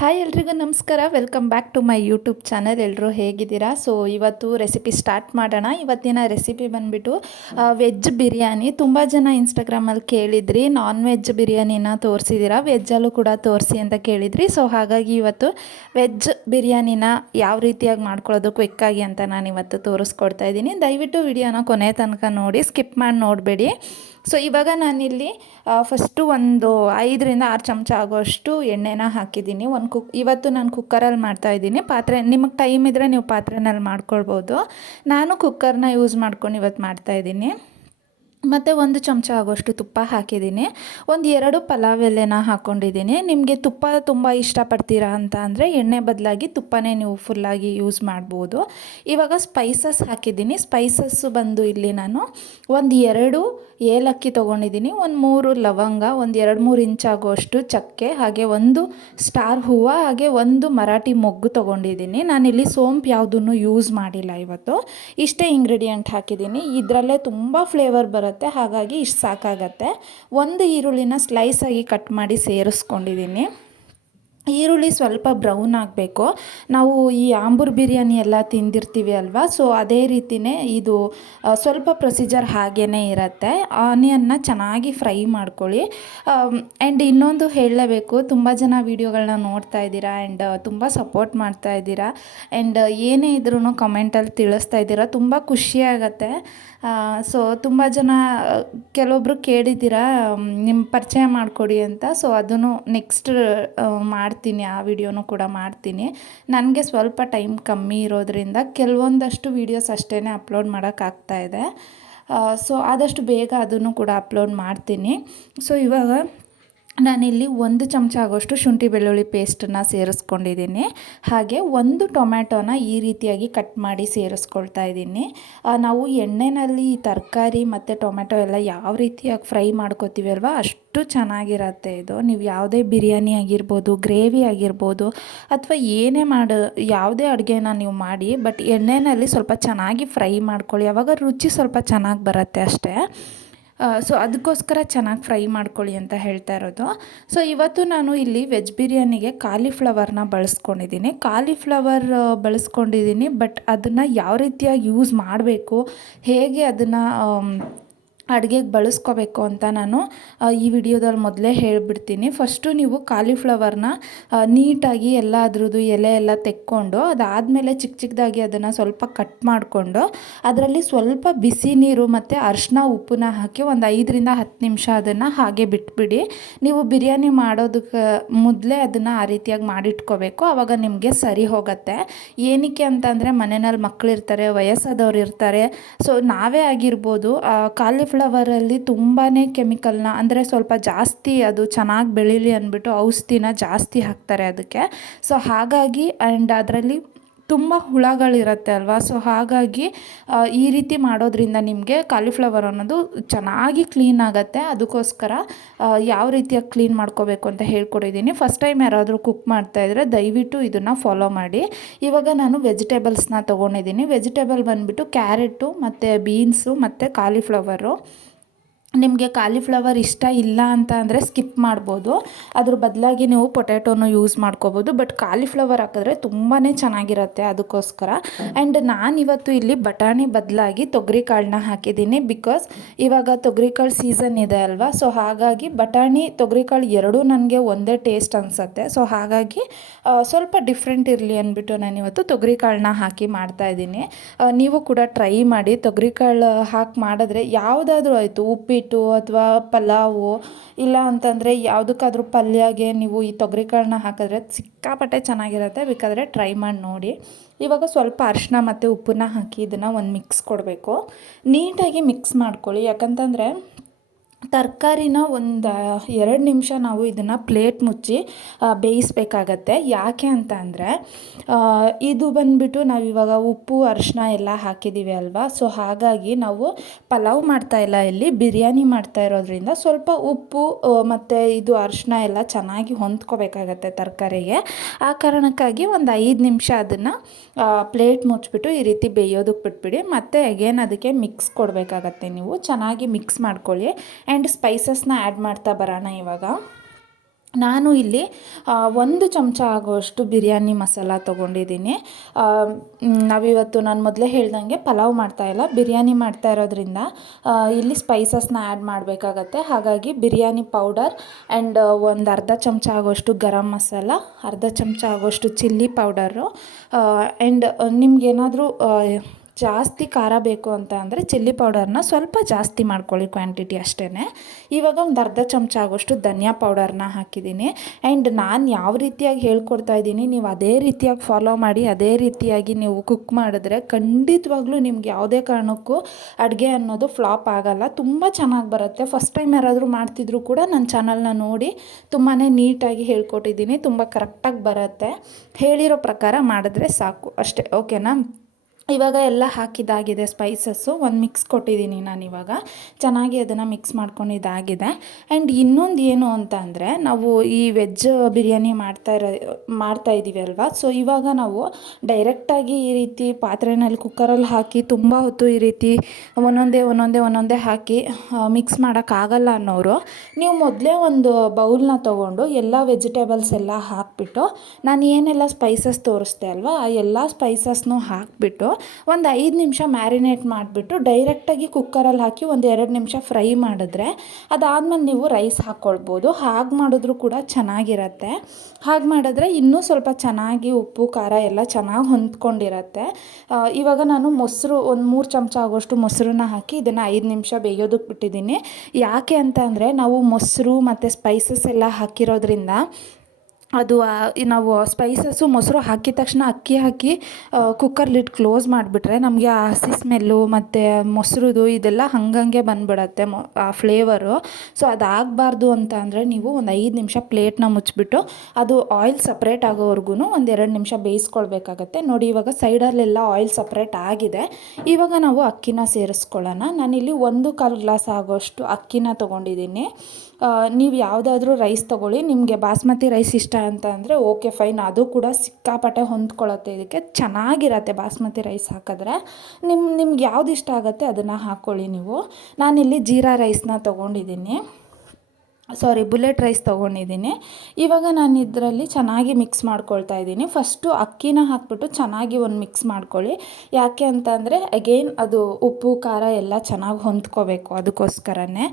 Hi ಎಲ್ರಿಗೂ ನಮಸ್ಕಾರ. Welcome back to my YouTube channel ಎಲ್ಲರೂ ಹೇಗಿದ್ದೀರಾ? ಸೊ ಇವತ್ತು ರೆಸಿಪಿ ಸ್ಟಾರ್ಟ್ ಮಾಡೋಣ. ಇವತ್ತಿನ ರೆಸಿಪಿ ಬಂದುಬಿಟ್ಟು ವೆಜ್ ಬಿರಿಯಾನಿ. ತುಂಬ ಜನ ಇನ್ಸ್ಟಾಗ್ರಾಮಲ್ಲಿ ಕೇಳಿದ್ರಿ ನಾನ್ ವೆಜ್ ಬಿರಿಯಾನಿನ ತೋರಿಸಿದ್ದೀರಾ ವೆಜ್ಜಲ್ಲೂ ಕೂಡ ತೋರಿಸಿ ಅಂತ ಕೇಳಿದ್ರಿ. ಸೊ ಹಾಗಾಗಿ ಇವತ್ತು ವೆಜ್ ಬಿರಿಯಾನಿನ ಯಾವ ರೀತಿಯಾಗಿ ಮಾಡ್ಕೊಳ್ಳೋದು ಕ್ವಿಕ್ಕಾಗಿ ಅಂತ ನಾನು ಇವತ್ತು ತೋರಿಸ್ಕೊಡ್ತಾ ಇದ್ದೀನಿ. ದಯವಿಟ್ಟು ವಿಡಿಯೋನ ಕೊನೆ ತನಕ ನೋಡಿ ಸ್ಕಿಪ್ ಮಾಡಿ ನೋಡಬೇಡಿ. ಸೊ ಇವಾಗ ನಾನಿಲ್ಲಿ ಫಸ್ಟು ಒಂದು ಐದರಿಂದ ಆರು ಚಮಚ ಆಗೋಷ್ಟು ಎಣ್ಣೆನ ಹಾಕಿದ್ದೀನಿ. ಕುಕ್ ಇವತ್ತು ನಾನು ಕುಕ್ಕರಲ್ಲಿ ಮಾಡ್ತಾಯಿದ್ದೀನಿ ಪಾತ್ರೆ ನಿಮಗೆ ಟೈಮ್ ಇದ್ದರೆ ನೀವು ಪಾತ್ರೆನಲ್ಲಿ ಮಾಡ್ಕೊಳ್ಬೋದು. ನಾನು ಕುಕ್ಕರ್ನ ಯೂಸ್ ಮಾಡ್ಕೊಂಡು ಇವತ್ತು ಮಾಡ್ತಾ ಇದ್ದೀನಿ. ಮತ್ತು ಒಂದು ಚಮಚ ಆಗೋಷ್ಟು ತುಪ್ಪ ಹಾಕಿದ್ದೀನಿ. ಒಂದು ಎರಡು ಪಲಾವ್ ಎಲೆನ ಹಾಕ್ಕೊಂಡಿದ್ದೀನಿ ನಿಮಗೆ ತುಪ್ಪ ತುಂಬ ಇಷ್ಟಪಡ್ತೀರಾ ಅಂತ ಅಂದರೆ ಎಣ್ಣೆ ಬದಲಾಗಿ ತುಪ್ಪನೇ ನೀವು ಫುಲ್ಲಾಗಿ ಯೂಸ್ ಮಾಡ್ಬೋದು. ಇವಾಗ ಸ್ಪೈಸಸ್ ಹಾಕಿದ್ದೀನಿ. ಸ್ಪೈಸಸ್ಸು ಬಂದು ಇಲ್ಲಿ ನಾನು ಒಂದು ಎರಡು ಏಲಕ್ಕಿ ತೊಗೊಂಡಿದ್ದೀನಿ. ಒಂದು ಮೂರು ಲವಂಗ, ಒಂದು ಎರಡು ಮೂರು ಇಂಚ್ ಆಗುವಷ್ಟು ಚಕ್ಕೆ, ಹಾಗೆ ಒಂದು ಸ್ಟಾರ್ ಹೂವು, ಹಾಗೆ ಒಂದು ಮರಾಠಿ ಮೊಗ್ಗು ತೊಗೊಂಡಿದ್ದೀನಿ. ನಾನಿಲ್ಲಿ ಸೋಂಪು ಯಾವುದನ್ನು ಯೂಸ್ ಮಾಡಿಲ್ಲ ಇವತ್ತು. ಇಷ್ಟೇ ಇಂಗ್ರೀಡಿಯೆಂಟ್ ಹಾಕಿದ್ದೀನಿ. ಇದರಲ್ಲೇ ತುಂಬ ಫ್ಲೇವರ್ ಬರುತ್ತೆ, ಹಾಗಾಗಿ ಇಷ್ಟು ಸಾಕಾಗತ್ತೆ. ಒಂದು ಈರುಳ್ಳಿನ ಸ್ಲೈಸಾಗಿ ಕಟ್ ಮಾಡಿ ಸೇರಿಸ್ಕೊಂಡಿದ್ದೀನಿ. ಈರುಳ್ಳಿ ಸ್ವಲ್ಪ ಬ್ರೌನ್ ಆಗಬೇಕು. ನಾವು ಈ ಆಂಬೂರ್ ಬಿರಿಯಾನಿ ಎಲ್ಲ ತಿಂದಿರ್ತೀವಿ ಅಲ್ವಾ? ಸೊ ಅದೇ ರೀತಿಯೇ ಇದು ಸ್ವಲ್ಪ ಪ್ರೊಸೀಜರ್ ಹಾಗೇ ಇರುತ್ತೆ. ಆನಿಯನ್ನ ಚೆನ್ನಾಗಿ ಫ್ರೈ ಮಾಡ್ಕೊಳ್ಳಿ. ಆ್ಯಂಡ್ ಇನ್ನೊಂದು ಹೇಳಲೇಬೇಕು. ತುಂಬ ಜನ ವೀಡಿಯೋಗಳನ್ನ ನೋಡ್ತಾ ಇದ್ದೀರಾ ಆ್ಯಂಡ್ ತುಂಬ ಸಪೋರ್ಟ್ ಮಾಡ್ತಾ ಇದ್ದೀರಾ? ಆ್ಯಂಡ್ ಏನೇ ಇದ್ರೂ ಕಮೆಂಟಲ್ಲಿ ತಿಳಿಸ್ತಾ ಇದ್ದೀರಾ. ತುಂಬ ಖುಷಿಯಾಗತ್ತೆ ಸೊ ತುಂಬ ಜನ ಕೆಲವೊಬ್ಬರು ಕೇಳಿದ್ದೀರಾ ನಿಮ್ಮ ಪರಿಚಯ ಮಾಡಿಕೊಡಿ ಅಂತ. ಸೊ ಅದನ್ನು ನೆಕ್ಸ್ಟ್ ಮಾಡ್ತೀನಿ, ಆ ವಿಡಿಯೋನೂ ಕೂಡ ಮಾಡ್ತೀನಿ. ನನಗೆ ಸ್ವಲ್ಪ ಟೈಮ್ ಕಮ್ಮಿ ಇರೋದ್ರಿಂದ ಕೆಲವೊಂದಷ್ಟು ವೀಡಿಯೋಸ್ ಅಷ್ಟೇ ಅಪ್ಲೋಡ್ ಮಾಡೋಕ್ಕಾಗ್ತಾ ಇದೆ. ಸೊ ಆದಷ್ಟು ಬೇಗ ಅದನ್ನು ಕೂಡ ಅಪ್ಲೋಡ್ ಮಾಡ್ತೀನಿ. ಸೊ ಇವಾಗ ನಾನಿಲ್ಲಿ ಒಂದು ಚಮಚ ಆಗೋಷ್ಟು ಶುಂಠಿ ಬೆಳ್ಳುಳ್ಳಿ ಪೇಸ್ಟನ್ನು ಸೇರಿಸ್ಕೊಂಡಿದ್ದೀನಿ. ಹಾಗೆ ಒಂದು ಟೊಮ್ಯಾಟೋನ ಈ ರೀತಿಯಾಗಿ ಕಟ್ ಮಾಡಿ ಸೇರಿಸ್ಕೊಳ್ತಾ ಇದ್ದೀನಿ. ನಾವು ಎಣ್ಣೆಯಲ್ಲಿ ತರಕಾರಿ ಮತ್ತು ಟೊಮ್ಯಾಟೊ ಎಲ್ಲ ಯಾವ ರೀತಿಯಾಗಿ ಫ್ರೈ ಮಾಡ್ಕೋತೀವಿ ಅಲ್ವಾ? ಅಷ್ಟು ಚೆನ್ನಾಗಿರತ್ತೆ ಇದು. ನೀವು ಯಾವುದೇ ಬಿರಿಯಾನಿ ಆಗಿರ್ಬೋದು, ಗ್ರೇವಿ ಆಗಿರ್ಬೋದು, ಅಥವಾ ಏನೇ ಮಾಡ, ಯಾವುದೇ ಅಡುಗೆನ ನೀವು ಮಾಡಿ, ಬಟ್ ಎಣ್ಣೆಯಲ್ಲಿ ಸ್ವಲ್ಪ ಚೆನ್ನಾಗಿ ಫ್ರೈ ಮಾಡ್ಕೊಳ್ಳಿ. ಆವಾಗ ರುಚಿ ಸ್ವಲ್ಪ ಚೆನ್ನಾಗಿ ಬರುತ್ತೆ ಅಷ್ಟೇ. ಸೊ ಅದಕ್ಕೋಸ್ಕರ ಚೆನ್ನಾಗಿ ಫ್ರೈ ಮಾಡ್ಕೊಳ್ಳಿ ಅಂತ ಹೇಳ್ತಾ ಇರೋದು. ಸೊ ಇವತ್ತು ನಾನು ಇಲ್ಲಿ ವೆಜ್ ಬಿರಿಯಾನಿಗೆ ಕಾಲಿಫ್ಲವರ್ನ ಬಳಸ್ಕೊಂಡಿದ್ದೀನಿ. ಕಾಲಿಫ್ಲವರ್ ಬಳಸ್ಕೊಂಡಿದ್ದೀನಿ ಬಟ್ ಅದನ್ನು ಯಾವ ರೀತಿಯಾಗಿ ಯೂಸ್ ಮಾಡಬೇಕು, ಹೇಗೆ ಅದನ್ನು ಅಡುಗೆಗೆ ಬಳಸ್ಕೋಬೇಕು ಅಂತ ನಾನು ಈ ವಿಡಿಯೋದಲ್ಲಿ ಮೊದಲೇ ಹೇಳಿಬಿಡ್ತೀನಿ. ಫಸ್ಟು ನೀವು ಕಾಲಿಫ್ಲವರ್ನ ನೀಟಾಗಿ ಎಲ್ಲ ಅದ್ರದ್ದು ಎಲೆ ಎಲ್ಲ ತೆಕ್ಕೊಂಡು, ಅದಾದಮೇಲೆ ಚಿಕ್ಕ ಚಿಕ್ಕದಾಗಿ ಅದನ್ನು ಸ್ವಲ್ಪ ಕಟ್ ಮಾಡಿಕೊಂಡು, ಅದರಲ್ಲಿ ಸ್ವಲ್ಪ ಬಿಸಿ ನೀರು ಮತ್ತು ಅರಿಶಿನ ಉಪ್ಪನ್ನ ಹಾಕಿ ಒಂದು ಐದರಿಂದ ಹತ್ತು ನಿಮಿಷ ಅದನ್ನು ಹಾಗೆ ಬಿಟ್ಬಿಡಿ. ನೀವು ಬಿರಿಯಾನಿ ಮಾಡೋದಕ್ಕೆ ಮೊದಲೇ ಅದನ್ನು ಆ ರೀತಿಯಾಗಿ ಮಾಡಿಟ್ಕೋಬೇಕು. ಆವಾಗ ನಿಮಗೆ ಸರಿ ಹೋಗುತ್ತೆ. ಏನಕ್ಕೆ ಅಂತಂದರೆ ಮನೆಯಲ್ಲಿ ಮಕ್ಕಳಿರ್ತಾರೆ ವಯಸ್ಸಾದವ್ರು ಇರ್ತಾರೆ ಸೊ ನಾವೇ ಆಗಿರ್ಬೋದು ಕಾಲಿಫ್ಲವರ್ ಫ್ಲವರಲ್ಲಿ ತುಂಬಾ ಕೆಮಿಕಲ್ನ, ಅಂದರೆ ಸ್ವಲ್ಪ ಜಾಸ್ತಿ ಅದು ಚೆನ್ನಾಗಿ ಬೆಳೀಲಿ ಅಂದ್ಬಿಟ್ಟು ಔಷಧಿನ ಜಾಸ್ತಿ ಹಾಕ್ತಾರೆ ಅದಕ್ಕೆ. ಸೊ ಹಾಗಾಗಿ ಆ್ಯಂಡ್ ಅದರಲ್ಲಿ ತುಂಬ ಹುಳಗಳಿರುತ್ತೆ ಅಲ್ವಾ? ಸೊ ಹಾಗಾಗಿ ಈ ರೀತಿ ಮಾಡೋದ್ರಿಂದ ನಿಮಗೆ ಕಾಲಿಫ್ಲವರ್ ಅನ್ನೋದು ಚೆನ್ನಾಗಿ ಕ್ಲೀನ್ ಆಗುತ್ತೆ. ಅದಕ್ಕೋಸ್ಕರ ಯಾವ ರೀತಿಯಾಗಿ ಕ್ಲೀನ್ ಮಾಡ್ಕೋಬೇಕು ಅಂತ ಹೇಳ್ಕೊಡಿದ್ದೀನಿ. ಫಸ್ಟ್ ಟೈಮ್ ಯಾರಾದರೂ ಕುಕ್ ಮಾಡ್ತಾಯಿದ್ರೆ ದಯವಿಟ್ಟು ಇದನ್ನು ಫಾಲೋ ಮಾಡಿ. ಇವಾಗ ನಾನು ವೆಜಿಟೇಬಲ್ಸ್ನ ತೊಗೊಂಡಿದ್ದೀನಿ. ವೆಜಿಟೇಬಲ್ ಬಂದುಬಿಟ್ಟು ಕ್ಯಾರೆಟು ಮತ್ತು ಬೀನ್ಸು ಮತ್ತು ಕಾಲಿಫ್ಲವರು ನಿಮಗೆ ಕಾಲಿಫ್ಲವರ್ ಇಷ್ಟ ಇಲ್ಲ ಅಂತ ಅಂದರೆ ಸ್ಕಿಪ್ ಮಾಡ್ಬೋದು. ಅದ್ರ ಬದಲಾಗಿ ನೀವು ಪೊಟ್ಯಾಟೋನು ಯೂಸ್ ಮಾಡ್ಕೋಬೋದು. ಬಟ್ ಕಾಲಿಫ್ಲವರ್ ಹಾಕಿದ್ರೆ ತುಂಬಾ ಚೆನ್ನಾಗಿರುತ್ತೆ ಅದಕ್ಕೋಸ್ಕರ. ಆ್ಯಂಡ್ ನಾನಿವತ್ತು ಇಲ್ಲಿ ಬಟಾಣಿ ಬದಲಾಗಿ ತೊಗರಿ ಕಾಳನ್ನ ಹಾಕಿದ್ದೀನಿ ಬಿಕಾಸ್ ಇವಾಗ ತೊಗರಿಕಾಳು ಸೀಸನ್ ಇದೆ ಅಲ್ವಾ? ಸೊ ಹಾಗಾಗಿ ಬಟಾಣಿ, ತೊಗರಿಕಾಳು ಎರಡೂ ನನಗೆ ಒಂದೇ ಟೇಸ್ಟ್ ಅನಿಸುತ್ತೆ. ಸೊ ಹಾಗಾಗಿ ಸ್ವಲ್ಪ ಡಿಫ್ರೆಂಟ್ ಇರಲಿ ಅಂದ್ಬಿಟ್ಟು ನಾನಿವತ್ತು ತೊಗರಿ ಕಾಳನ್ನ ಹಾಕಿ ಮಾಡ್ತಾಯಿದ್ದೀನಿ ನೀವು ಕೂಡ ಟ್ರೈ ಮಾಡಿ ತೊಗರಿಕಾಳು ಹಾಕಿ ಮಾಡಿದ್ರೆ ಯಾವುದಾದ್ರೂ ಆಯಿತು ಉಪ್ಪಿ ಉಪ್ಪಿಟ್ಟು ಅಥವಾ ಪಲಾವು ಇಲ್ಲ ಅಂತಂದರೆ ಯಾವುದಕ್ಕಾದ್ರೂ ಪಲ್ಯಗೆ ನೀವು ಈ ತೊಗರಿ ಕಾಳನ್ನ ಹಾಕಿದ್ರೆ ಸಿಕ್ಕಾಪಟ್ಟೆ ಚೆನ್ನಾಗಿರುತ್ತೆ. ಬೇಕಾದರೆ ಟ್ರೈ ಮಾಡಿ ನೋಡಿ. ಇವಾಗ ಸ್ವಲ್ಪ ಅರಿಶಿನ ಮತ್ತು ಉಪ್ಪನ್ನ ಹಾಕಿ ಇದನ್ನು ಒಂದು ಮಿಕ್ಸ್ ಕೊಡಬೇಕು. ನೀಟಾಗಿ ಮಿಕ್ಸ್ ಮಾಡ್ಕೊಳ್ಳಿ. ಯಾಕಂತಂದರೆ ತರಕಾರಿನ ಒಂದು ಎರಡು ನಿಮಿಷ ನಾವು ಇದನ್ನು ಪ್ಲೇಟ್ ಮುಚ್ಚಿ ಬೇಯಿಸ್ಬೇಕಾಗತ್ತೆ. ಯಾಕೆ ಅಂತ ಅಂದರೆ ಇದು ಬಂದುಬಿಟ್ಟು ನಾವಿವಾಗ ಉಪ್ಪು ಅರಿಶಿನ ಎಲ್ಲ ಹಾಕಿದ್ದೀವಿ ಅಲ್ವಾ? ಸೊ, ಹಾಗಾಗಿ ನಾವು ಪಲಾವ್ ಮಾಡ್ತಾಯಿಲ್ಲ ಇಲ್ಲಿ ಬಿರಿಯಾನಿ ಮಾಡ್ತಾ ಇರೋದ್ರಿಂದ ಸ್ವಲ್ಪ ಉಪ್ಪು ಮತ್ತು ಇದು ಅರಿಶಿನ ಎಲ್ಲ ಚೆನ್ನಾಗಿ ಹೊಂದ್ಕೋಬೇಕಾಗತ್ತೆ ತರಕಾರಿಗೆ. ಆ ಕಾರಣಕ್ಕಾಗಿ ಒಂದು ಐದು ನಿಮಿಷ ಅದನ್ನು ಪ್ಲೇಟ್ ಮುಚ್ಚಿಬಿಟ್ಟು ಈ ರೀತಿ ಬೇಯೋದಕ್ಕೆ ಬಿಟ್ಬಿಡಿ. ಮತ್ತು ಅಗೇನ್ ಅದಕ್ಕೆ ಮಿಕ್ಸ್ ಕೊಡಬೇಕಾಗತ್ತೆ ನೀವು. ಚೆನ್ನಾಗಿ ಮಿಕ್ಸ್ ಮಾಡ್ಕೊಳ್ಳಿ. ಆ್ಯಂಡ್ ಸ್ಪೈಸಸ್ನ ಆ್ಯಡ್ ಮಾಡ್ತಾ ಬರೋಣ ಇವಾಗ. ನಾನು ಇಲ್ಲಿ ಒಂದು ಚಮಚ ಆಗುವಷ್ಟು ಬಿರಿಯಾನಿ ಮಸಾಲ ತೊಗೊಂಡಿದ್ದೀನಿ. ನಾವಿವತ್ತು ನಾನು ಮೊದಲೇ ಹೇಳ್ದಂಗೆ ಪಲಾವ್ ಮಾಡ್ತಾಯಿಲ್ಲ ಬಿರಿಯಾನಿ ಮಾಡ್ತಾ ಇರೋದ್ರಿಂದ ಇಲ್ಲಿ ಸ್ಪೈಸಸ್ನ ಆ್ಯಡ್ ಮಾಡಬೇಕಾಗತ್ತೆ. ಹಾಗಾಗಿ ಬಿರಿಯಾನಿ ಪೌಡರ್ ಆ್ಯಂಡ್ ಒಂದು ಅರ್ಧ ಚಮಚ ಆಗುವಷ್ಟು ಗರಂ ಮಸಾಲ, ಅರ್ಧ ಚಮಚ ಆಗುವಷ್ಟು ಚಿಲ್ಲಿ ಪೌಡರು ಆ್ಯಂಡ್ ನಿಮ್ಗೇನಾದರೂ ಜಾಸ್ತಿ ಖಾರ ಬೇಕು ಅಂತ ಅಂದರೆ ಚಿಲ್ಲಿ ಪೌಡರ್ನ ಸ್ವಲ್ಪ ಜಾಸ್ತಿ ಮಾಡ್ಕೊಳ್ಳಿ ಕ್ವಾಂಟಿಟಿ ಅಷ್ಟೇ ಇವಾಗ ಒಂದು ಅರ್ಧ ಚಮಚ ಆಗೋಷ್ಟು ಧನಿಯಾ ಪೌಡರ್ನ ಹಾಕಿದ್ದೀನಿ. ಆ್ಯಂಡ್ ನಾನು ಯಾವ ರೀತಿಯಾಗಿ ಹೇಳ್ಕೊಡ್ತಾ ಇದ್ದೀನಿ, ನೀವು ಅದೇ ರೀತಿಯಾಗಿ ಫಾಲೋ ಮಾಡಿ, ಅದೇ ರೀತಿಯಾಗಿ ನೀವು ಕುಕ್ ಮಾಡಿದ್ರೆ ಖಂಡಿತವಾಗ್ಲೂ ನಿಮ್ಗೆ ಯಾವುದೇ ಕಾರಣಕ್ಕೂ ಅಡುಗೆ ಅನ್ನೋದು ಫ್ಲಾಪ್ ಆಗಲ್ಲ. ತುಂಬ ಚೆನ್ನಾಗಿ ಬರುತ್ತೆ. ಫಸ್ಟ್ ಟೈಮ್ ಯಾರಾದರೂ ಮಾಡ್ತಿದ್ರು ಕೂಡ ನನ್ನ ಚಾನಲ್ನ ನೋಡಿ ತುಂಬಾ ನೀಟಾಗಿ ಹೇಳ್ಕೊಟ್ಟಿದ್ದೀನಿ. ತುಂಬ ಕರೆಕ್ಟಾಗಿ ಬರುತ್ತೆ. ಹೇಳಿರೋ ಪ್ರಕಾರ ಮಾಡಿದ್ರೆ ಸಾಕು. ಅಷ್ಟೇ. ಓಕೆನಾ? ಇವಾಗ ಎಲ್ಲ ಹಾಕಿದ್ದಾಗಿದೆ ಸ್ಪೈಸಸ್ಸು ಒಂದು ಮಿಕ್ಸ್ ಕೊಟ್ಟಿದ್ದೀನಿ ನಾನು ಇವಾಗ. ಚೆನ್ನಾಗಿ ಅದನ್ನು ಮಿಕ್ಸ್ ಮಾಡ್ಕೊಂಡಿದ್ದಾಗಿದೆ ಆ್ಯಂಡ್ ಇನ್ನೊಂದು ಏನು ಅಂತ ಅಂದರೆ, ನಾವು ಈ ವೆಜ್ ಬಿರಿಯಾನಿ ಮಾಡ್ತಾ ಇರೋ, ಮಾಡ್ತಾ ಇದ್ದೀವಿ ಅಲ್ವಾ? ಸೊ ಇವಾಗ ನಾವು ಡೈರೆಕ್ಟಾಗಿ ಈ ರೀತಿ ಪಾತ್ರೆನಲ್ಲಿ ಕುಕ್ಕರಲ್ಲಿ ಹಾಕಿ ತುಂಬ ಹೊತ್ತು ಈ ರೀತಿ ಒಂದೊಂದೇ ಒಂದೊಂದೇ ಒಂದೊಂದೇ ಹಾಕಿ ಮಿಕ್ಸ್ ಮಾಡೋಕ್ಕಾಗಲ್ಲ ಅನ್ನೋರು, ನೀವು ಮೊದಲೇ ಒಂದು ಬೌಲ್ನ ತೊಗೊಂಡು ಎಲ್ಲ ವೆಜಿಟೇಬಲ್ಸ್ ಎಲ್ಲ ಹಾಕಿಬಿಟ್ಟು, ನಾನು ಏನೆಲ್ಲ ಸ್ಪೈಸಸ್ ತೋರಿಸ್ದೆ ಅಲ್ವಾ? ಆ ಎಲ್ಲ ಸ್ಪೈಸಸ್ನೂ ಹಾಕಿಬಿಟ್ಟು ಒಂದು ಐದು ನಿಮಿಷ ಮ್ಯಾರಿನೇಟ್ ಮಾಡಿಬಿಟ್ಟು ಡೈರೆಕ್ಟಾಗಿ ಕುಕ್ಕರಲ್ಲಿ ಹಾಕಿ ಒಂದು ಎರಡು ನಿಮಿಷ ಫ್ರೈ ಮಾಡಿದ್ರೆ ಅದಾದಮೇಲೆ ನೀವು ರೈಸ್ ಹಾಕ್ಕೊಳ್ಬೋದು ಹಾಗೆ ಮಾಡಿದ್ರೂ ಕೂಡ ಚೆನ್ನಾಗಿರತ್ತೆ. ಹಾಗೆ ಮಾಡಿದ್ರೆ ಇನ್ನೂ ಸ್ವಲ್ಪ ಚೆನ್ನಾಗಿ ಉಪ್ಪು, ಖಾರ ಎಲ್ಲ ಚೆನ್ನಾಗಿ ಹೊಂದ್ಕೊಂಡಿರತ್ತೆ. ಇವಾಗ ನಾನು ಮೊಸರು ಒಂದು ಮೂರು ಚಮಚ ಆಗೋಷ್ಟು ಮೊಸರನ್ನ ಹಾಕಿ ಇದನ್ನು ಐದು ನಿಮಿಷ ಬೇಯೋದಕ್ಕೆ ಬಿಟ್ಟಿದ್ದೀನಿ. ಯಾಕೆ ಅಂತ ನಾವು ಮೊಸರು ಮತ್ತು ಸ್ಪೈಸಸ್ ಎಲ್ಲ ಹಾಕಿರೋದ್ರಿಂದ ಅದು ನಾವು ಸ್ಪೈಸಸ್ಸು ಮೊಸರು ಹಾಕಿದ ತಕ್ಷಣ ಅಕ್ಕಿ ಹಾಕಿ ಕುಕ್ಕರ್ ಲಿಡ್ ಕ್ಲೋಸ್ ಮಾಡಿಬಿಟ್ರೆ ನಮಗೆ ಆ ಹಸಿ ಸ್ಮೆಲ್ಲು ಮತ್ತು ಮೊಸರುದು ಇದೆಲ್ಲ ಹಂಗಂಗೆ ಬಂದ್ಬಿಡತ್ತೆ ಮೊ, ಆ ಫ್ಲೇವರು ಸೊ ಅದಾಗಬಾರ್ದು ಅಂತ ಅಂದರೆ ನೀವು ಒಂದು ಐದು ನಿಮಿಷ ಪ್ಲೇಟ್ನ ಮುಚ್ಚಿಬಿಟ್ಟು ಅದು ಆಯಿಲ್ ಸಪ್ರೇಟ್ ಆಗೋವರೆಗೂ ಒಂದು ಎರಡು ನಿಮಿಷ ಬೇಯಿಸ್ಕೊಳ್ಬೇಕಾಗತ್ತೆ. ನೋಡಿ, ಇವಾಗ ಸೈಡಲ್ಲೆಲ್ಲ ಆಯಿಲ್ ಸಪ್ರೇಟ್ ಆಗಿದೆ. ಇವಾಗ ನಾವು ಅಕ್ಕಿನ ಸೇರಿಸ್ಕೊಳ್ಳೋಣ. ನಾನಿಲ್ಲಿ ಒಂದು ಕಾಲು ಗ್ಲಾಸ್ ಆಗೋಷ್ಟು ಅಕ್ಕಿನ ತೊಗೊಂಡಿದ್ದೀನಿ. ನೀವು ಯಾವುದಾದ್ರೂ ರೈಸ್ ತೊಗೊಳ್ಳಿ, ನಿಮಗೆ ಬಾಸ್ಮತಿ ರೈಸ್ ಇಷ್ಟ ಅಂತ ಅಂದರೆ ಓಕೆ ಫೈನ್ ಅದು ಕೂಡ ಸಿಕ್ಕಾಪಟ್ಟೆ ಹೊಂದ್ಕೊಳ್ಳುತ್ತೆ ಇದಕ್ಕೆ ಚೆನ್ನಾಗಿರತ್ತೆ ಬಾಸ್ಮತಿ ರೈಸ್ ಹಾಕಿದ್ರೆ. ನಿಮ್ಮ ನಿಮ್ಗೆ ಯಾವ್ದು ಇಷ್ಟ ಆಗುತ್ತೆ ಅದನ್ನು ಹಾಕ್ಕೊಳ್ಳಿ ನೀವು. ನಾನಿಲ್ಲಿ ಜೀರಾ ರೈಸ್ನ ತೊಗೊಂಡಿದ್ದೀನಿ. ಸಾರಿ ಬುಲೆಟ್ ರೈಸ್ ತೊಗೊಂಡಿದ್ದೀನಿ. ಇವಾಗ ನಾನು ಇದರಲ್ಲಿ ಚೆನ್ನಾಗಿ ಮಿಕ್ಸ್ ಮಾಡ್ಕೊಳ್ತಾ ಇದ್ದೀನಿ. ಫಸ್ಟು ಅಕ್ಕಿನ ಹಾಕ್ಬಿಟ್ಟು ಚೆನ್ನಾಗಿ ಒಂದು ಮಿಕ್ಸ್ ಮಾಡ್ಕೊಳ್ಳಿ. ಯಾಕೆ ಅಂತಂದರೆ ಅಗೇನ್ ಅದು ಉಪ್ಪು, ಖಾರ ಎಲ್ಲ ಚೆನ್ನಾಗಿ ಹೊಂದ್ಕೋಬೇಕು ಅದಕ್ಕೋಸ್ಕರನೇ.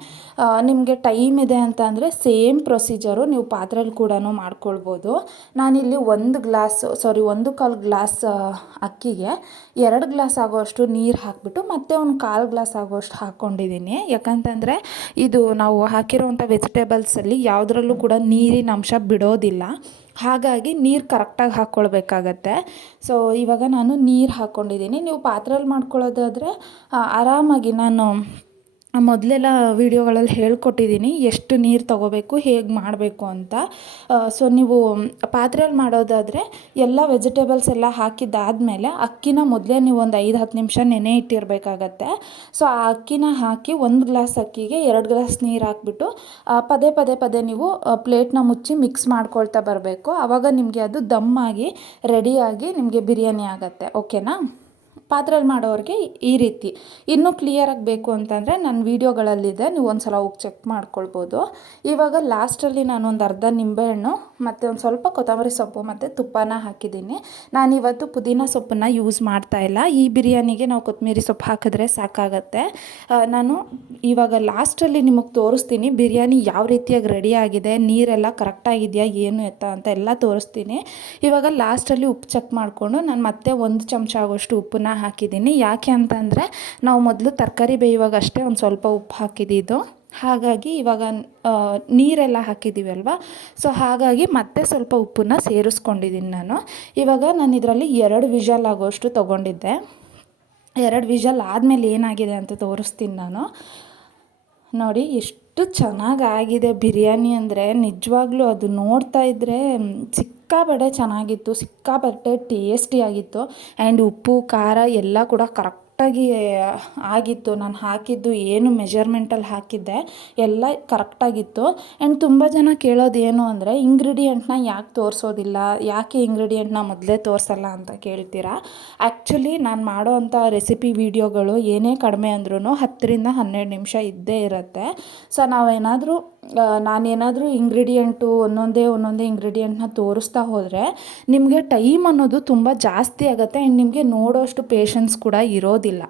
ನಿಮಗೆ ಟೈಮ್ ಇದೆ ಅಂತ ಅಂದರೆ ಸೇಮ್ ಪ್ರೊಸೀಜರು ನೀವು ಪಾತ್ರೆಯಲ್ಲಿ ಕೂಡ ಮಾಡ್ಕೊಳ್ಬೋದು. ನಾನಿಲ್ಲಿ ಒಂದು ಗ್ಲಾಸ್ ಸಾರಿ ಒಂದು ಕಾಲು ಗ್ಲಾಸ್ ಅಕ್ಕಿಗೆ ಎರಡು ಗ್ಲಾಸ್ ಆಗೋಷ್ಟು ನೀರು ಹಾಕಿಬಿಟ್ಟು ಮತ್ತೆ ಒಂದು ಕಾಲು ಗ್ಲಾಸ್ ಆಗೋಷ್ಟು ಹಾಕ್ಕೊಂಡಿದ್ದೀನಿ ಯಾಕಂತಂದರೆ ಇದು ನಾವು ಹಾಕಿರೋವಂಥ ವೆಜಿಟೇಬಲ್ಸಲ್ಲಿ ಯಾವುದ್ರಲ್ಲೂ ಕೂಡ ನೀರಿನ ಅಂಶ ಬಿಡೋದಿಲ್ಲ. ಹಾಗಾಗಿ ನೀರು ಕರೆಕ್ಟಾಗಿ ಹಾಕ್ಕೊಳ್ಬೇಕಾಗತ್ತೆ ಸೊ ಇವಾಗ ನಾನು ನೀರು ಹಾಕ್ಕೊಂಡಿದ್ದೀನಿ ನೀವು ಪಾತ್ರೆಯಲ್ಲಿ ಮಾಡ್ಕೊಳ್ಳೋದಾದರೆ ಆರಾಮಾಗಿ ನಾನು ಮೊದಲೆಲ್ಲ ವೀಡಿಯೋಗಳಲ್ಲಿ ಹೇಳ್ಕೊಟ್ಟಿದ್ದೀನಿ, ಎಷ್ಟು ನೀರು ತೊಗೋಬೇಕು, ಹೇಗೆ ಮಾಡಬೇಕು ಅಂತ. ಸೊ ನೀವು ಪಾತ್ರೆಯಲ್ಲಿ ಮಾಡೋದಾದರೆ ಎಲ್ಲ ವೆಜಿಟೇಬಲ್ಸ್ ಎಲ್ಲ ಹಾಕಿದ್ದಾದಮೇಲೆ ಅಕ್ಕಿನ ಮೊದಲೇ ನೀವು ಒಂದು ಐದು, ಹತ್ತು ನಿಮಿಷ ನೆನೆ ಇಟ್ಟಿರಬೇಕಾಗತ್ತೆ. ಸೊ ಆ ಅಕ್ಕಿನ ಹಾಕಿ ಒಂದು ಗ್ಲಾಸ್ ಅಕ್ಕಿಗೆ ಎರಡು ಗ್ಲಾಸ್ ನೀರು ಹಾಕ್ಬಿಟ್ಟು ಪದೇ ಪದೇ ಪದೇ ನೀವು ಪ್ಲೇಟ್ನ ಮುಚ್ಚಿ ಮಿಕ್ಸ್ ಮಾಡ್ಕೊಳ್ತಾ ಬರಬೇಕು. ಆವಾಗ ನಿಮಗೆ ಅದು ದಮ್ಮಾಗಿ ರೆಡಿಯಾಗಿ ನಿಮಗೆ ಬಿರಿಯಾನಿ ಆಗುತ್ತೆ. ಓಕೆನಾ ಪಾತ್ರೆಯಲ್ಲಿ ಮಾಡೋರಿಗೆ ಈ ರೀತಿ. ಇನ್ನೂ ಕ್ಲಿಯರಾಗಿ ಬೇಕು ಅಂತಂದರೆ ನನ್ನ ವೀಡಿಯೋಗಳಲ್ಲಿದೆ, ನೀವು ಒಂದು ಸಲ ಹೋಗಿ ಚೆಕ್ ಮಾಡ್ಕೊಳ್ಬೋದು. ಇವಾಗ ಲಾಸ್ಟಲ್ಲಿ ನಾನು ಒಂದು ಅರ್ಧ ನಿಂಬೆಹಣ್ಣು, ಮತ್ತು ಒಂದು ಸ್ವಲ್ಪ ಕೊತ್ತಂಬರಿ ಸೊಪ್ಪು, ಮತ್ತು ತುಪ್ಪನ ಹಾಕಿದ್ದೀನಿ. ನಾನಿವತ್ತು ಪುದೀನ ಸೊಪ್ಪನ್ನು ಯೂಸ್ ಮಾಡ್ತಾ ಇಲ್ಲ. ಈ ಬಿರಿಯಾನಿಗೆ ನಾವು ಕೊತ್ತಂಬರಿ ಸೊಪ್ಪು ಹಾಕಿದ್ರೆ ಸಾಕಾಗತ್ತೆ. ನಾನು ಇವಾಗ ಲಾಸ್ಟಲ್ಲಿ ನಿಮಗೆ ತೋರಿಸ್ತೀನಿ ಬಿರಿಯಾನಿ ಯಾವ ರೀತಿಯಾಗಿ ರೆಡಿ ಆಗಿದೆ, ನೀರೆಲ್ಲ ಕರೆಕ್ಟಾಗಿದೆಯಾ ಏನು ಎತ್ತ ಅಂತ ಎಲ್ಲ ತೋರಿಸ್ತೀನಿ. ಇವಾಗ ಲಾಸ್ಟಲ್ಲಿ ಉಪ್ಪು ಚೆಕ್ ಮಾಡಿಕೊಂಡು ನಾನು ಮತ್ತೆ ಒಂದು ಚಮಚ ಆಗೋಷ್ಟು ಉಪ್ಪನ್ನ ಹಾಕಿದ್ದೀನಿ. ಯಾಕೆ ಅಂತಂದರೆ ನಾವು ಮೊದಲು ತರಕಾರಿ ಬೇಯುವಾಗ ಅಷ್ಟೇ ಒಂದು ಸ್ವಲ್ಪ ಉಪ್ಪು ಹಾಕಿದ್ದಿದ್ದು ಹಾಗಾಗಿ ಇವಾಗ ನೀರೆಲ್ಲ ಹಾಕಿದ್ದೀವಿ ಅಲ್ವಾ? ಸೊ ಹಾಗಾಗಿ ಮತ್ತೆ ಸ್ವಲ್ಪ ಉಪ್ಪನ್ನ ಸೇರಿಸ್ಕೊಂಡಿದ್ದೀನಿ ನಾನು. ಇವಾಗ ನಾನು ಇದರಲ್ಲಿ ಎರಡು ವಿಷಲ್ ಆಗೋಷ್ಟು ತೊಗೊಂಡಿದ್ದೆ. ಎರಡು ವಿಷಲ್ ಆದಮೇಲೆ ಏನಾಗಿದೆ ಅಂತ ತೋರಿಸ್ತೀನಿ ನಾನು. ನೋಡಿ, ಎಷ್ಟು ಚೆನ್ನಾಗಾಗಿದೆ ಬಿರಿಯಾನಿ ಅಂದರೆ. ನಿಜವಾಗ್ಲೂ ಅದು ನೋಡ್ತಾ ಇದ್ದರೆ ಸಿಕ್ಕಾಪಟ್ಟೆ ಚೆನ್ನಾಗಿತ್ತು, ಸಿಕ್ಕಾಪಟ್ಟೆ ಟೇಸ್ಟಿಯಾಗಿತ್ತು ಆ್ಯಂಡ್ ಉಪ್ಪು, ಖಾರ ಎಲ್ಲ ಕೂಡ ಕರೆಕ್ಟಾಗಿ ಆಗಿತ್ತು. ನಾನು ಹಾಕಿದ್ದು ಏನು ಮೆಜರ್ಮೆಂಟಲ್ಲಿ ಹಾಕಿದ್ದೆ, ಎಲ್ಲ ಕರೆಕ್ಟಾಗಿತ್ತು. ಆ್ಯಂಡ್ ತುಂಬ ಜನ ಕೇಳೋದು ಏನು ಅಂದರೆ ಇಂಗ್ರೀಡಿಯೆಂಟ್ನ ಯಾಕೆ ತೋರಿಸೋದಿಲ್ಲ, ಯಾಕೆ ಇಂಗ್ರೀಡಿಯೆಂಟ್ನ ಮೊದಲೇ ತೋರಿಸಲ್ಲ ಅಂತ ಕೇಳ್ತೀರಾ? ಆ್ಯಕ್ಚುಲಿ ನಾನು ಮಾಡೋ ಅಂಥ ರೆಸಿಪಿ ವೀಡಿಯೋಗಳು ಏನೇ ಕಡಿಮೆ ಅಂದ್ರೂ ಹತ್ತರಿಂದ ಹನ್ನೆರಡು ನಿಮಿಷ ಇದ್ದೇ ಇರುತ್ತೆ. ಸೊ ನಾವೇನಾದರೂ ನಾನೇನಾದರೂ ಇಂಗ್ರೀಡಿಯೆಂಟು ಒಂದೊಂದೇ ಒಂದೊಂದೇ ಇಂಗ್ರೀಡಿಯೆಂಟ್ನ ತೋರಿಸ್ತಾ ಹೋದರೆ ನಿಮಗೆ ಟೈಮ್ ಅನ್ನೋದು ತುಂಬ ಜಾಸ್ತಿ ಆಗುತ್ತೆ ಆ್ಯಂಡ್ ನಿಮಗೆ ನೋಡೋಷ್ಟು ಪೇಷನ್ಸ್ ಕೂಡ ಇರೋದಿಲ್ಲ.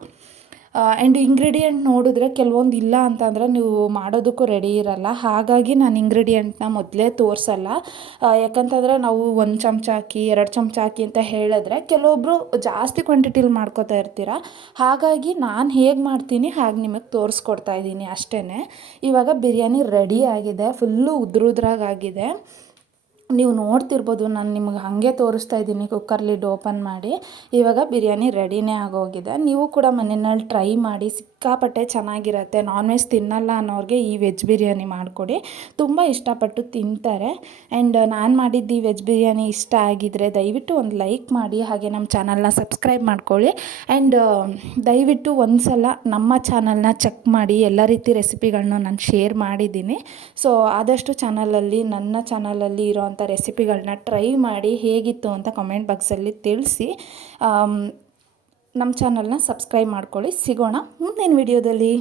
ಆ್ಯಂಡ್ ಇಂಗ್ರೀಡಿಯೆಂಟ್ ನೋಡಿದ್ರೆ ಕೆಲವೊಂದು ಇಲ್ಲ ಅಂತಂದರೆ ನೀವು ಮಾಡೋದಕ್ಕೂ ರೆಡಿ ಇರಲ್ಲ. ಹಾಗಾಗಿ ನಾನು ಇಂಗ್ರೀಡಿಯೆಂಟ್ನ ಮೊದಲೇ ತೋರಿಸಲ್ಲ. ಯಾಕಂತಂದರೆ ನಾವು ಒಂದು ಚಮಚ ಹಾಕಿ, ಎರಡು ಚಮಚ ಹಾಕಿ ಅಂತ ಹೇಳಿದ್ರೆ ಕೆಲವೊಬ್ಬರು ಜಾಸ್ತಿ ಕ್ವಾಂಟಿಟಿಲಿ ಮಾಡ್ಕೋತಾ ಇರ್ತೀರ. ಹಾಗಾಗಿ ನಾನು ಹೇಗೆ ಮಾಡ್ತೀನಿ ಹಾಗೆ ನಿಮಗೆ ತೋರಿಸ್ಕೊಡ್ತಾ ಇದ್ದೀನಿ ಅಷ್ಟೇ ಇವಾಗ ಬಿರಿಯಾನಿ ರೆಡಿ ಆಗಿದೆ ಫುಲ್ಲು ಉದ್ರುದ್ರಾಗಾಗಿದೆ ನೀವು ನೋಡ್ತಿರ್ಬೋದು, ನಾನು ನಿಮಗೆ ಹಾಗೆ ತೋರಿಸ್ತಾ ಇದ್ದೀನಿ. ಕುಕ್ಕರ್ ಲಿಡ್ ಓಪನ್ ಮಾಡಿ. ಇವಾಗ ಬಿರಿಯಾನಿ ರೆಡಿನೇ ಆಗೋಗಿದೆ. ನೀವು ಕೂಡ ಮನೆಯಲ್ಲಿ ಟ್ರೈ ಮಾಡಿ ಸಿಕ್ಕಾಪಟ್ಟೆ ಚೆನ್ನಾಗಿರುತ್ತೆ. ನಾನ್ ವೆಜ್ ತಿನ್ನಲ್ಲ ಅನ್ನೋರಿಗೆ ಈ ವೆಜ್ ಬಿರಿಯಾನಿ ಮಾಡಿಕೊಡಿ. ತುಂಬ ಇಷ್ಟಪಟ್ಟು ತಿಂತಾರೆ. ಆ್ಯಂಡ್ ನಾನು ಮಾಡಿದ್ದು ಈ ವೆಜ್ ಬಿರಿಯಾನಿ ಇಷ್ಟ ಆಗಿದ್ದರೆ ದಯವಿಟ್ಟು ಒಂದು ಲೈಕ್ ಮಾಡಿ, ಹಾಗೆ ನಮ್ಮ ಚಾನಲ್ನ ಸಬ್ಸ್ಕ್ರೈಬ್ ಮಾಡ್ಕೊಳ್ಳಿ. ಆ್ಯಂಡ್ ದಯವಿಟ್ಟು ಒಂದು ಸಲ ನಮ್ಮ ಚಾನಲ್ನ ಚೆಕ್ ಮಾಡಿ, ಎಲ್ಲ ರೀತಿ ರೆಸಿಪಿಗಳನ್ನ ನಾನು ಶೇರ್ ಮಾಡಿದ್ದೀನಿ. ಸೊ ಆದಷ್ಟು ಚಾನಲಲ್ಲಿ ನನ್ನ ಚಾನಲಲ್ಲಿ ಇರೋವಂಥ ರೆಸಿಪಿಗಳನ್ನ ಟ್ರೈ ಮಾಡಿ, ಹೇಗಿತ್ತು ಅಂತ ಕಮೆಂಟ್ ಬಾಕ್ಸಲ್ಲಿ ತಿಳಿಸಿ. ನಮ್ಮ ಚಾನಲ್ನ ಸಬ್ಸ್ಕ್ರೈಬ್ ಮಾಡ್ಕೊಳ್ಳಿ. ಸಿಗೋಣ ಮುಂದಿನ ವಿಡಿಯೋದಲ್ಲಿ.